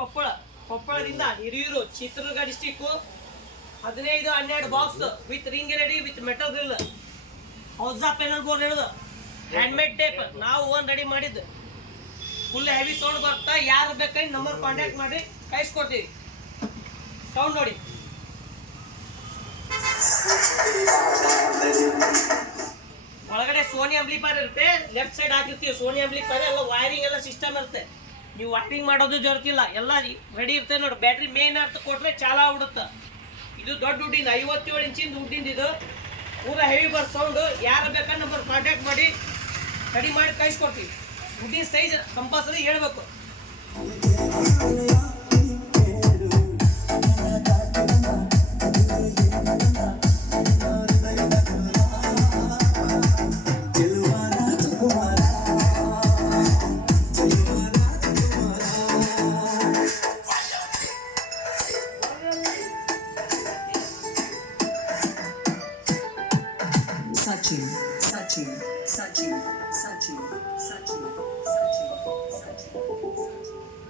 ಕೊಪ್ಪಳದಿಂದ Hiriyur Chitradurga district 15-12 box with ring ready with metal grill house panel board ಹೇಳುದು hand made tape ನಾವು ready ಮಾಡಿದ್ದು full heavy sound ಬರ್ತಾ ಯಾರು ಬೇಕಂದ್ರೆ ನಂಬರ್ ಕಾಂಟ್ಯಾಕ್ಟ್ ಮಾಡಿ ಕಳಿಸ್ಕೊಡ್ತೀವಿ ಸೌಂಡ್ ನೋಡಿ ಒಳಗಡೆ ಸೋನಿ ಆಂಪ್ಲಿಫೈರ್ ಇರುತ್ತೆ ಲೆಫ್ಟ್ ಸೈಡ್ ಹಾಕಿರ್ತೀವಿ ಸೋನಿ ಆಂಪ್ಲಿಫೈರ್ ಎಲ್ಲ ವೈರಿಂಗ್ ಎಲ್ಲ ಸಿಸ್ಟಮ್ ಇರುತ್ತೆ ನೀವು ವೈರಿಂಗ್ ಮಾಡೋದು ಜರುತ್ತಿಲ್ಲ ಎಲ್ಲ ರೆಡಿ ಇರುತ್ತೆ ನೋಡಿ ಬ್ಯಾಟ್ರಿ ಮೇನ್ ಅರ್ಥ ಕೊಟ್ರೆ ಚಾಲೂ ಆಗ್ಬಿಡುತ್ತೆ ಇದು ದೊಡ್ಡ ದುಡ್ಡಿಂದ 57 ಇಂಚಿಂದ ದುಡ್ಡಿಂದ ಇದು ಪೂರಾ ಹೆವಿ ಬರ್ ಸೌಂಡ್ ಯಾರು ಬೇಕಂದ್ರೆ ನಂಬರ್ ಕಾಂಟ್ಯಾಕ್ಟ್ ಮಾಡಿ ರೆಡಿ ಮಾಡಿ ಕಳಿಸ್ಕೊಡ್ತೀವಿ ದುಡ್ಡಿನ ಸೈಜ್ ಕಂಪಲ್ಸರಿ ಹೇಳ್ಬೇಕು Sachin, Sachin, Sachin, Sachin, Sachin, Sachin, Sachin.